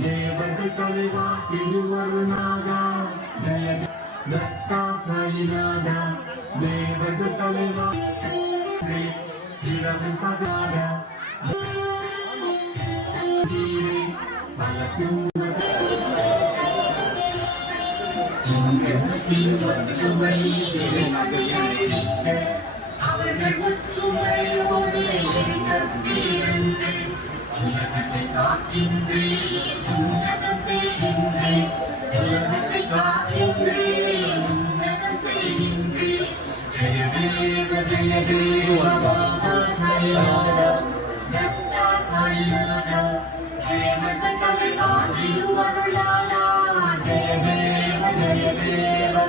தேவர்கள் தலைவா திருவருணாதா தத்தா சாயிநாதா தேவர்கள் தலைவா இரவு பகாதா அவர்கள் ஒற்றுமையோடு உலகத்தை காக்கின்றேன் உன்னதம் செய்கின்றேன் உலகத்தை காக்கின்றேன் உன்னதம் செய்கின்றேன் ஜெய தேவ பாபா சாயிநாதா தத்தா சாயிநாதா தேவர்கள் தலைவா திருவருளாதா ஜெய தேவ